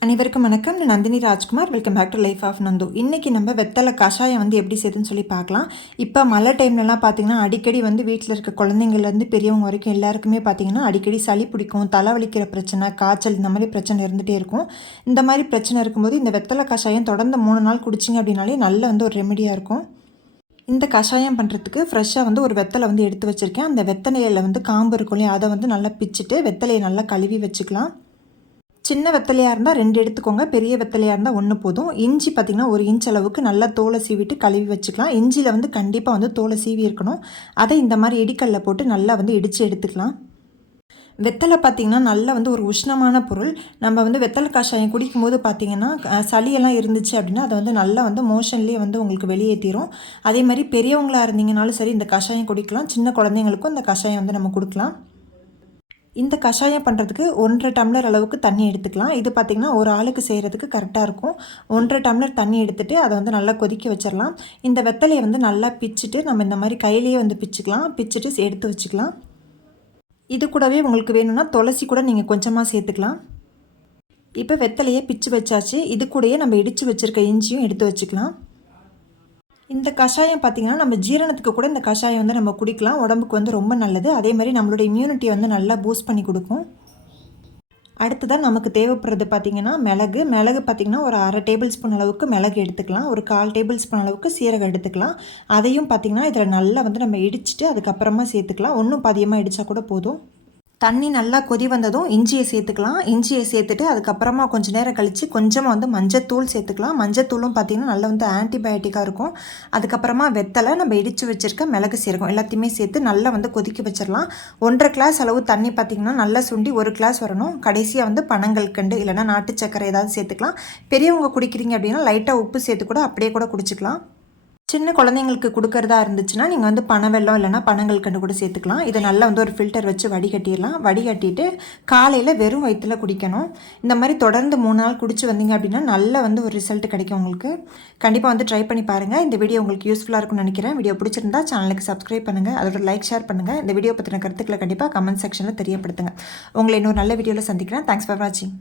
அனைவருக்கும் வணக்கம். நான் Nandini Rajkumar. Welcome back to life of Nandu. இன்றைக்கி நம்ம வெத்தலை கஷாயம் எப்படி செய்யுதுன்னு சொல்லி பார்க்கலாம். இப்போ மழை டைம்லலாம் பார்த்திங்கன்னா அடிக்கடி வீட்டில் இருக்க குழந்தைங்கள்லேருந்து பெரியவங்க வரைக்கும் எல்லாருக்குமே பார்த்திங்கன்னா அடிக்கடி சளி பிடிக்கும், தலைவலிக்கிற பிரச்சனை, காய்ச்சல் இந்த மாதிரி பிரச்சனை இருந்துகிட்டே இருக்கும். இந்த மாதிரி பிரச்சனை இருக்கும்போது இந்த வெத்தலை கஷாயம் தொடர்ந்து 3 நாள் குடிச்சிங்க அப்படின்னாலே நல்ல ஒரு ரெமெடியாக இருக்கும். இந்த கஷாயம் பண்ணுறதுக்கு ஃப்ரெஷ்ஷாக ஒரு வெத்தலை எடுத்து வச்சுருக்கேன். அந்த வெத்தலையில் காம்பு இருக்கும் இல்லையா, அதை நல்லா பிச்சுட்டு வெத்தலையை நல்லா கழுவி வச்சுக்கலாம். சின்ன வெத்தலையாக இருந்தால் 2 எடுத்துக்கோங்க, பெரிய வெத்தலையாக இருந்தால் 1 போதும். இஞ்சி பார்த்திங்கன்னா 1 இன்ச் அளவுக்கு நல்லா தோலை சீவிட்டு கழுவி வச்சுக்கலாம். இஞ்சியில் கண்டிப்பாக தோலை சீவி இருக்கணும். அதை இந்த மாதிரி இடிக்கல்ல போட்டு நல்லா இடித்து எடுத்துக்கலாம். வெத்தலை பார்த்திங்கன்னா நல்லா ஒரு உஷ்ணமான பொருள். நம்ம வெத்தலை கஷாயம் குடிக்கும்போது பார்த்திங்கன்னா சளியெல்லாம் இருந்துச்சு அப்படின்னா அதை நல்லா மோஷன்லேயே உங்களுக்கு வெளியேற்றிடும். அதே மாதிரி பெரியவங்களாக இருந்தீங்கனாலும் சரி இந்த கஷாயம் குடிக்கலாம். சின்ன குழந்தைங்களுக்கும் இந்த கஷாயம் நம்ம கொடுக்கலாம். இந்த கஷாயம் பண்ணுறதுக்கு 1.5 டம்ளர் அளவுக்கு தண்ணி எடுத்துக்கலாம். இது பார்த்திங்கன்னா ஒரு ஆளுக்கு செய்கிறதுக்கு கரெக்டாக இருக்கும். 1.5 டம்ளர் தண்ணி எடுத்துகிட்டு அதை நல்லா கொதிக்க வச்சிடலாம். இந்த வெத்தலையை நல்லா பிச்சுட்டு நம்ம இந்த மாதிரி கையிலேயே பிச்சுக்கலாம். பிச்சுட்டு எடுத்து வச்சுக்கலாம். இது கூடவே உங்களுக்கு வேணும்னா துளசி கூட நீங்கள் கொஞ்சமாக சேர்த்துக்கலாம். இப்போ வெத்தலையை பிச்சு வச்சாச்சு. இது கூடயே நம்ம இடித்து வச்சுருக்க இஞ்சியும் எடுத்து வச்சுக்கலாம். இந்த கஷாயம் பார்த்திங்கன்னா நம்ம ஜீரணத்துக்கு கூட இந்த கஷாயம் நம்ம குடிக்கலாம். உடம்புக்கு ரொம்ப நல்லது. அதே மாதிரி நம்மளோட இம்யூனிட்டியை நல்லா பூஸ்ட் பண்ணி கொடுக்கும். அடுத்ததான் நமக்கு தேவைப்படுறது பார்த்திங்கன்னா மிளகு பார்த்திங்கன்னா ஒரு 1/2 டேபிள் ஸ்பூன் அளவுக்கு மிளகு எடுத்துக்கலாம். ஒரு 1/4 டேபிள் ஸ்பூன் அளவுக்கு சீரகம் எடுத்துக்கலாம். அதையும் பார்த்திங்கன்னா இதில் நல்லா நம்ம இடிச்சிட்டு அதுக்கப்புறமா சேர்த்துக்கலாம். ஒன்றும் பாதியமாக இடித்தா கூட போதும். தண்ணி நல்லா கொதி வந்ததும் இஞ்சியை சேர்த்துக்கலாம். இஞ்சியை சேர்த்துட்டு அதுக்கப்புறமா கொஞ்சம் நேரம் கழித்து கொஞ்சமாக மஞ்சத்தூள் சேர்த்துக்கலாம். மஞ்சத்தூளும் பார்த்திங்கன்னா நல்லா ஆன்டிபயோட்டிக்காக இருக்கும். அதுக்கப்புறமா வெத்தலை, நம்ம இடித்து வச்சுருக்க மிளகு சீரகம் எல்லாத்தையுமே சேர்த்து நல்லா கொதிக்க வச்சிடலாம். 1.5 கிளாஸ் அளவு தண்ணி பார்த்திங்கன்னா நல்லா சுண்டி 1 கிளாஸ் வரணும். கடைசியாக பனங்கல்கண்டு இல்லைனா நாட்டு சக்கரை ஏதாவது சேர்த்துக்கலாம். பெரியவங்க குடிக்கிறீங்க அப்படின்னா லைட்டாக உப்பு சேர்த்து கூட அப்படியே கூட குடிச்சிக்கலாம். சின்ன குழந்தைங்களுக்கு கொடுக்கறதா இருந்துச்சுன்னா நீங்கள் பனவெல்லம் இல்லைனா பனங்கல்கண்டு கூட சேர்த்துக்கலாம். இதை நல்லா ஒரு ஃபில்டர் வச்சு வடிகட்டிடலாம். வடிகட்டிட்டு காலையில் வெறும் வயிற்றில் குடிக்கணும். இந்த மாதிரி தொடர்ந்து 3 நாள் குடிச்சு வந்தீங்க அப்படின்னா நல்ல ஒரு ரிசல்ட் கிடைக்கும் உங்களுக்கு. கண்டிப்பாக ட்ரை பண்ணி பாருங்கள். இந்த வீடியோ உங்களுக்கு யூஸ்ஃபுல்லாக இருக்கும்னு நினைக்கிறேன். வீடியோ பிடிச்சிருந்தா சேனலுக்கு சப்ஸ்கிரைப் பண்ணுங்கள். அதோட லைக் ஷேர் பண்ணுங்கள். இந்த வீடியோ பற்றின கருத்துக்களை கண்டிப்பாக கமெண்ட் செக்ஷனில் தெரியப்படுத்துங்க. உங்களை இன்னொரு நல்ல வீடியோவில் சந்திக்கிறேன். தேங்க்ஸ் ஃபார் வாட்சிங்.